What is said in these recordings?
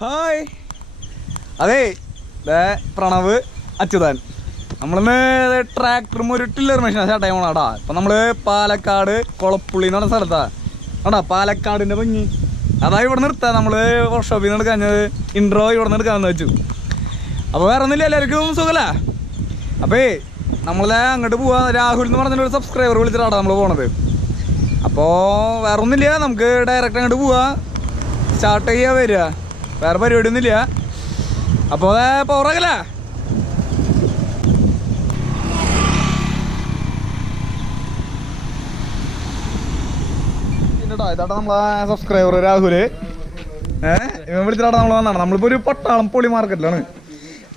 Hi, അതെ പ്രണവ് അച്യുതാൻ. നമ്മളിന്ന് ട്രാക്ടറും ഒരു ടില്ലർ മെഷീനാണ് സ്റ്റാർട്ട് ചെയ്യാൻ പോണാടാ. ഇപ്പം നമ്മൾ പാലക്കാട് കൊളപ്പുള്ളി എന്ന് പറഞ്ഞ സ്ഥലത്താണ് ആടാ. പാലക്കാടിൻ്റെ ഭംഗി അതാ ഇവിടെ നിർത്താം. നമ്മൾ വർക്ക്ഷോപ്പിൽ നിന്ന് എടുക്കാഞ്ഞത് ഇൻട്രോ ഇവിടെ നിന്ന് എടുക്കാമെന്ന് വെച്ചു. അപ്പോൾ വേറെ ഒന്നുമില്ല, എല്ലാവർക്കും സുഖമല്ല. അപ്പോൾ നമ്മളെ അങ്ങോട്ട് പോവാ. രാഹുൽ എന്ന് പറഞ്ഞൊരു സബ്സ്ക്രൈബർ വിളിച്ചിട്ടാണ് നമ്മൾ പോണത്. അപ്പോൾ വേറെ ഒന്നുമില്ല, നമുക്ക് ഡയറക്റ്റ് അങ്ങോട്ട് പോവാ, സ്റ്റാർട്ട് ചെയ്യാൻ വരിക. വേറെ പരിപാടി ഒന്നുമില്ല. അപ്പോൾ പോറകല ഇതാട്ടാ നമ്മളെ സബ്സ്ക്രൈബർ രാഹുല്. ഇവൻ വിളിച്ചിട്ടാണ് നമ്മൾ വന്നാണ്. നമ്മളിപ്പോൾ ഒരു പട്ടാളം പൊളി മാർക്കറ്റിലാണ്.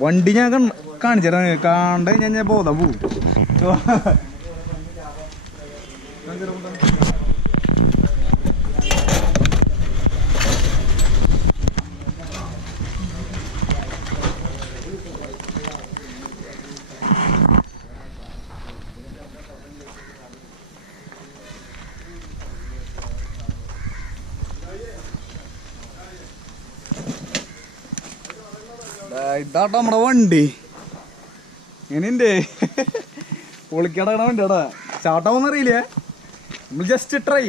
വണ്ടി ഞാൻ കാണിച്ചിട്ടാണ്. കണ്ട് ഞാൻ പോതാ പോവും. ഇതാട്ടോ നമ്മുടെ വണ്ടി. എങ്ങനെയുണ്ട്? പൊളിക്കടക്കണ വണ്ടിയാടാ. ചാട്ടാവൊന്നും അറിയില്ല, നമ്മൾ ജസ്റ്റ് ട്രൈ.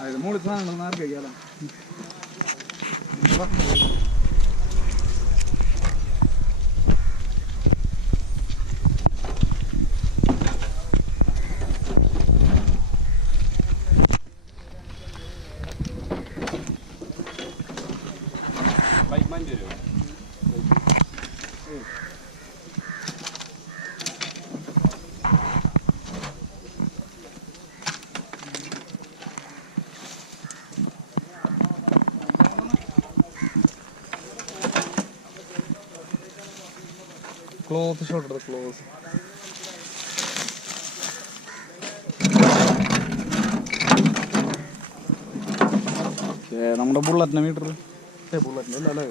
അത് മുകളിൽ സാധനം ആർക്കാ ക്ലോത്ത് ഷോട്ട് ക്ലോസ്. നമ്മുടെ ബുള്ളറ്റിന്റെ മീറ്റർ ബുള്ളറ്റിന്റെ അല്ലേ?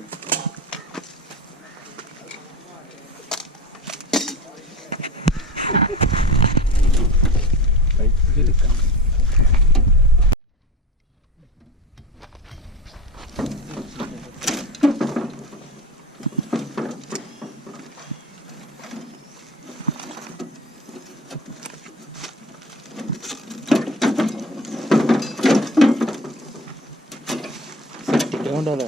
കൊണ്ടല്ലേ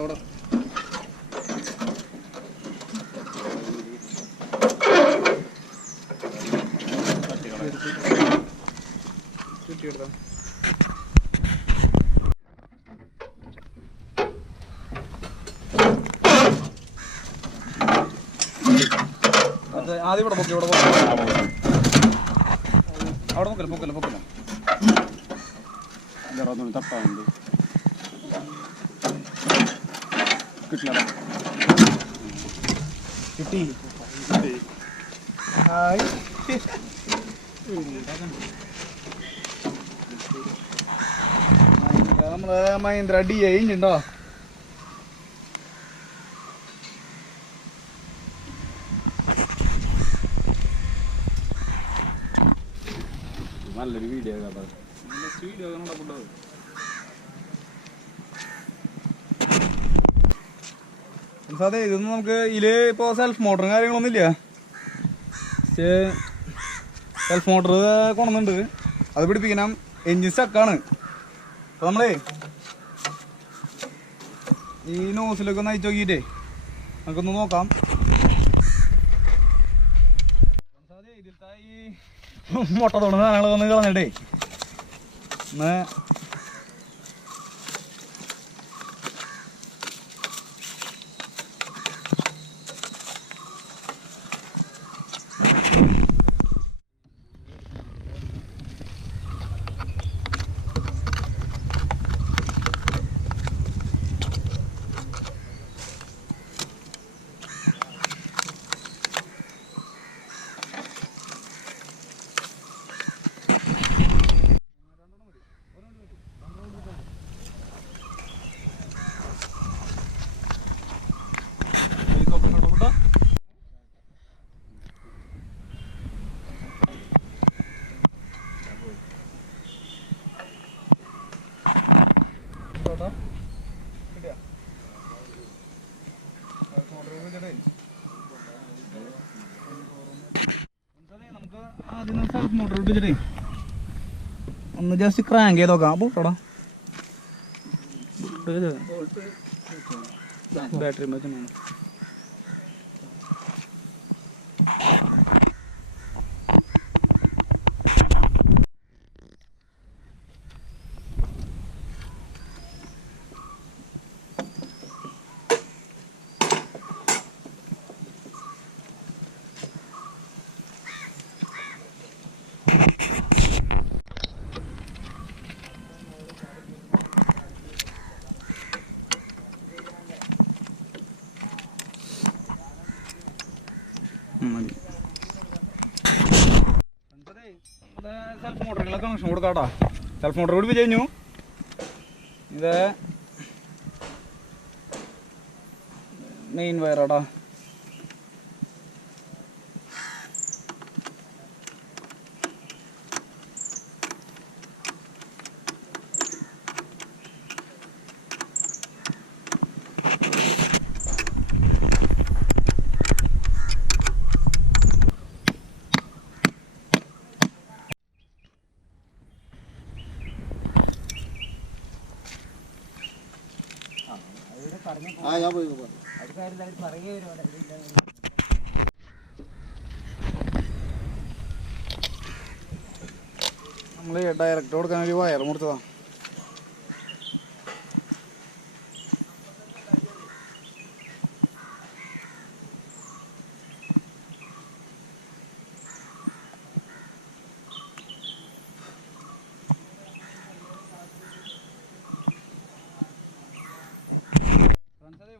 അവിടെ ആദ്യം ഇവിടെ പൊക്കി അവിടെ പൊക്കല്ല പൊക്കല്ല പൊക്കല്ല തപ്പാറുണ്ട്. കിട്ടില്ല, കിട്ടി. ഹായ്, നമ്മളെ മഹീന്ദ്ര DI ഉണ്ടോ? നല്ലൊരു വീഡിയോ കേട്ടോ. വീഡിയോ കണ്ടോ? അതെ, ഇതൊന്നും നമുക്ക് ഇതില് ഇപ്പോൾ സെൽഫ് മോട്ടറും കാര്യങ്ങളൊന്നും ഇല്ല. പക്ഷേ സെൽഫ് മോട്ടർ കൊണ്ടുവന്നുണ്ട്, അത് പിടിപ്പിക്കണം. എൻജിൻ സ്റ്റക്കാണ്. അപ്പോൾ നമ്മളേ ഈ നോസിലൊക്കെ ഒന്ന് അയച്ചു നോക്കിയിട്ടേ നമുക്കൊന്ന് നോക്കാം. ഇതിലത്തെ ഈ മുട്ട തോന്നുന്ന സാധനങ്ങൾ വന്ന് കളഞ്ഞിട്ടേ ഒന്ന് നമുക്ക് ആദ്യം സെൽഫ് മോട്ടർ പിടിച്ചിട്ടേ ഒന്ന് ജസ്റ്റ് ക്രാങ്ക് ചെയ്ത് നോക്കാം. പോട്ടോടാ ബാറ്ററി വെച്ചാണ്. സെൽഫ് മോട്ടറുകളൊക്കെ കണക്ഷൻ കൊടുക്കാട്ടോ. സെൽഫ് മോട്ടർ കൂടി കഴിഞ്ഞു. ഇത് മെയിൻ വയറാട്ടാ. നമ്മൾ ഡയറക്റ്റ് കൊടുക്കാൻ ഒരു വയർ മുറിച്ചതാ.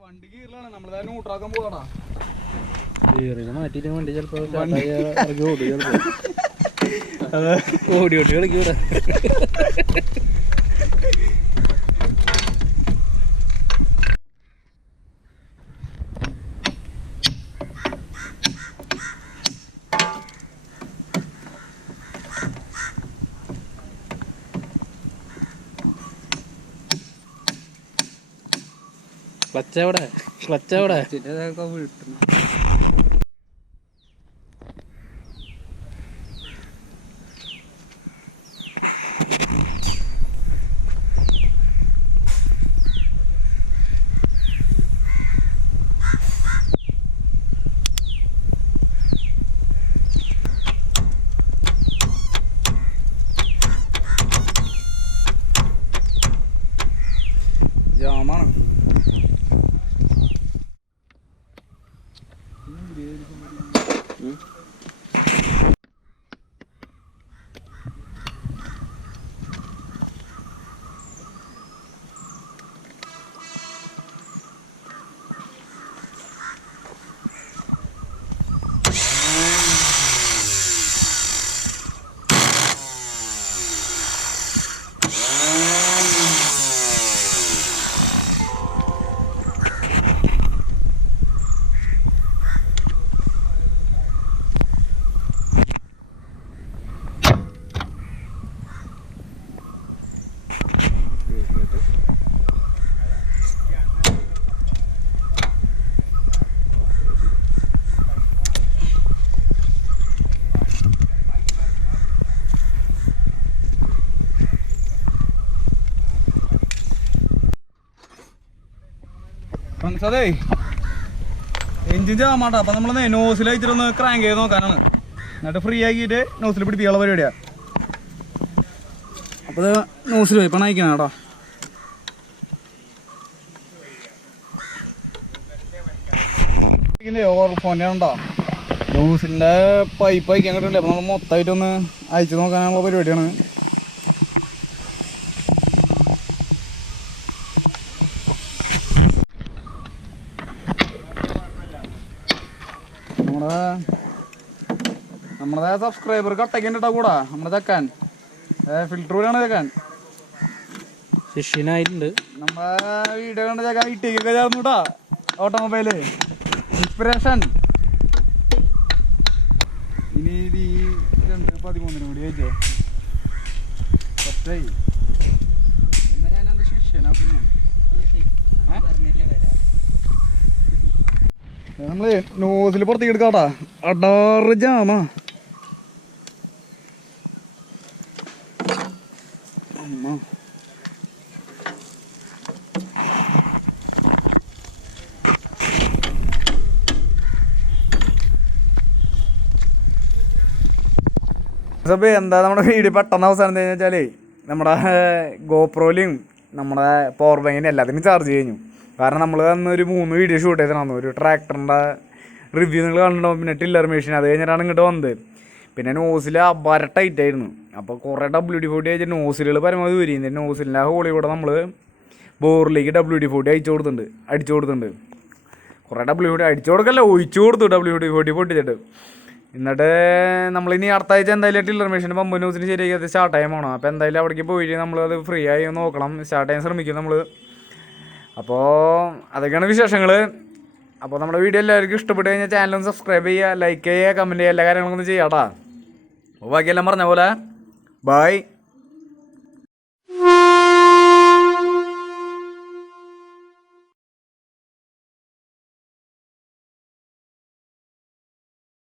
വണ്ടി കീറിലാണ്, നമ്മൾ തന്നെ ഊട്ടാക്കാൻ പോകടാ. മാറ്റിട്ട് വണ്ടി ചിലപ്പോ ഓടി ഓടി കളിക്കൂടാ. ക്ലച്ചവിടെ ക്ലച്ചവിടെ വീട്ടുന്നു. ജാമാണ്. അതെ എഞ്ചിൻ ജാമാട്ടോ. അപ്പം നമ്മൾ നോസിൽ അയച്ചിട്ടൊന്ന് ക്രാങ്ക് ചെയ്ത് നോക്കാനാണ്. എന്നിട്ട് ഫ്രീ ആക്കിയിട്ട് നോസിൽ പിടിപ്പിക്കാനുള്ള പരിപാടിയാണ്. അപ്പോൾ ഇത് നോസിൽ പോയി ഇപ്പം നയിക്കണം കേട്ടോ. ഫോനുണ്ടോ നോസിൻ്റെ പൈപ്പ് അയക്കാൻ കിട്ടില്ല. അപ്പം നമ്മൾ മൊത്തമായിട്ടൊന്ന് അയച്ചു നോക്കാനുള്ള പരിപാടിയാണ്. നമ്മുടെ സബ്സ്ക്രൈബർ കട്ടയ്ക്ക് കേട്ടോ കൂടാ. നമ്മുടെ തെക്കാൻ ഫിൽറ്റർ കൂടെയാണ് തെക്കാൻ ശിഷ്യനായിട്ടുണ്ട്. നമ്മുടെ വീഡിയോ കണ്ട ചേക്കാൻ ഇട്ടേക്കൊക്കെ ചേർന്നു കേട്ടാ. Automobile inspiration. ഇനി ഇത് 2:13 കൂടി കഴിച്ചോ. പറ്റായി. പിന്നെ ഞാൻ എൻ്റെ ശിഷ്യനാ. പിന്നെ നമ്മള് നോസിൽ പുറത്തേക്ക് എടുക്കാട്ടാ. അടാറ് ജാമാ. അമ്മ എന്താ നമ്മുടെ വീഡിയോ പെട്ടെന്ന് അവസാനം എന്താ വെച്ചാലേ നമ്മുടെ ഗോപ്രോയിലും നമ്മുടെ പവർ ബാങ്കിനും എല്ലാത്തിനും ചാർജ് കഴിഞ്ഞു. കാരണം നമ്മൾ അന്നൊരു 3 വീഡിയോ ഷൂട്ട് ചെയ്തിട്ടാണ്. ഒരു ട്രാക്ടറിൻ്റെ റിവ്യൂ നിങ്ങൾ കണ്ടിട്ടുണ്ടാവും, പിന്നെ ടില്ലർ മെഷീൻ, അത് കഴിഞ്ഞിട്ടാണ് ഇങ്ങോട്ട് വന്നത്. പിന്നെ നോസിൽ അബാര ടൈറ്റ് ആയിരുന്നു. അപ്പോൾ കുറേ WD-40 അയച്ച നോസിലുകൾ പരമാവധി വരിയുന്നത്. നോസിലിൻ്റെ ആ ഹോളിൽ കൂടെ നമ്മൾ ബോറിലേക്ക് WD-40 അടിച്ചു കൊടുത്തിട്ടുണ്ട്. കുറേ WD-40 അടിച്ചു കൊടുക്കല്ല, ഒഴിച്ചു കൊടുത്തു WD-40 പൊട്ടിച്ചിട്ട്. എന്നിട്ട് നമ്മളിനി അടുത്ത ആഴ്ച എന്തായാലും ടില്ലർ മെഷീൻ പമ്പ് ന്യൂസിന് ശരിയാക്കി അത് സ്റ്റാർട്ട് ചെയ്യാൻ പോകണം. അപ്പോൾ എന്തായാലും അവിടേക്ക് പോയിട്ട് നമ്മളത് ഫ്രീ ആയി നോക്കണം, സ്റ്റാർട്ട് ചെയ്യാൻ ശ്രമിക്കും നമ്മൾ. അപ്പോൾ അതൊക്കെയാണ് വിശേഷങ്ങൾ. അപ്പോൾ നമ്മുടെ വീഡിയോ എല്ലാവർക്കും ഇഷ്ടപ്പെട്ട് കഴിഞ്ഞാൽ ചാനലൊന്ന് സബ്സ്ക്രൈബ് ചെയ്യുക, ലൈക്ക് ചെയ്യുക, കമൻറ്റ് ചെയ്യുക, എല്ലാ കാര്യങ്ങളൊന്നും ചെയ്യാം കേട്ടോ. അപ്പോൾ ബാക്കിയെല്ലാം പറഞ്ഞ പോലെ ബൈ.